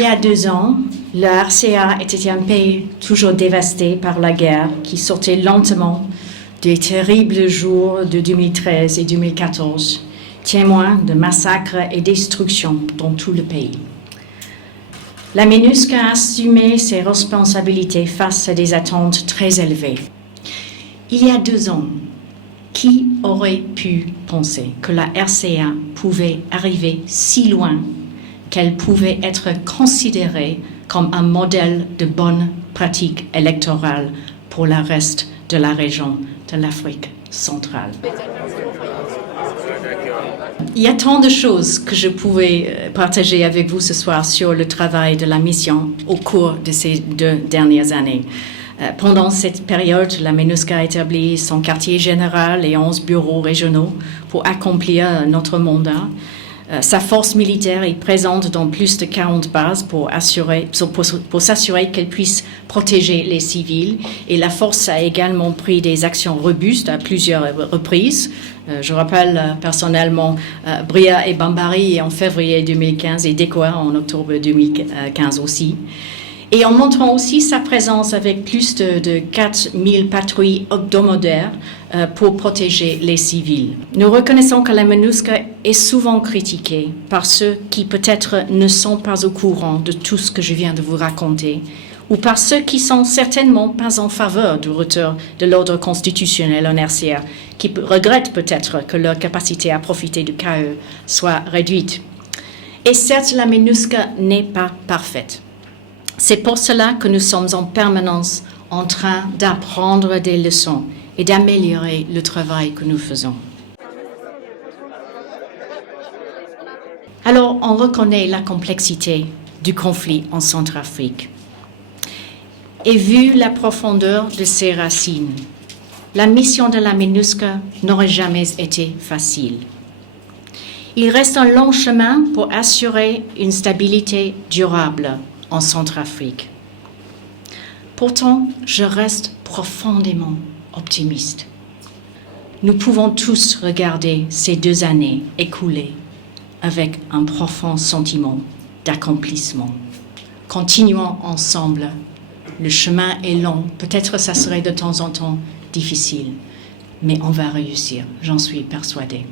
Il y a 2 ans, le RCA était un pays toujours dévasté par la guerre qui sortait lentement des terribles jours de 2013 et 2014, témoins de massacres et destructions dans tout le pays. La MINUSCA a assumé ses responsabilités face à des attentes très élevées. Il y a 2 ans, qui aurait pu penser que la RCA pouvait arriver si loin qu'elle pouvait être considérée comme un modèle de bonne pratique électorale pour le reste de la région de l'Afrique centrale. Il y a tant de choses que je pouvais partager avec vous ce soir sur le travail de la mission au cours de ces 2 dernières années. Pendant cette période, la MINUSCA a établi son quartier général et 11 bureaux régionaux pour accomplir notre mandat. Sa force militaire est présente dans plus de 40 bases pour s'assurer qu'elle puisse protéger les civils. Et la force a également pris des actions robustes à plusieurs reprises. Je rappelle personnellement Bria et Bambari en février 2015 et Dekoa en octobre 2015 aussi. Et en montrant aussi sa présence avec plus de 4000 patrouilles hebdomadaires pour protéger les civils. Nous reconnaissons que la MINUSCA est souvent critiquée par ceux qui peut-être ne sont pas au courant de tout ce que je viens de vous raconter, ou par ceux qui sont certainement pas en faveur du retour de l'ordre constitutionnel en RCA, qui regrettent peut-être que leur capacité à profiter du CAE soit réduite. Et certes, la MINUSCA n'est pas parfaite. C'est pour cela que nous sommes en permanence en train d'apprendre des leçons et d'améliorer le travail que nous faisons. Alors, on reconnaît la complexité du conflit en Centrafrique. Et vu la profondeur de ses racines, la mission de la MINUSCA n'aurait jamais été facile. Il reste un long chemin pour assurer une stabilité durable en Centrafrique. Pourtant, je reste profondément optimiste. Nous pouvons tous regarder ces 2 années écoulées avec un profond sentiment d'accomplissement. Continuons ensemble. Le chemin est long. Peut-être ça serait de temps en temps difficile, mais on va réussir, j'en suis persuadée.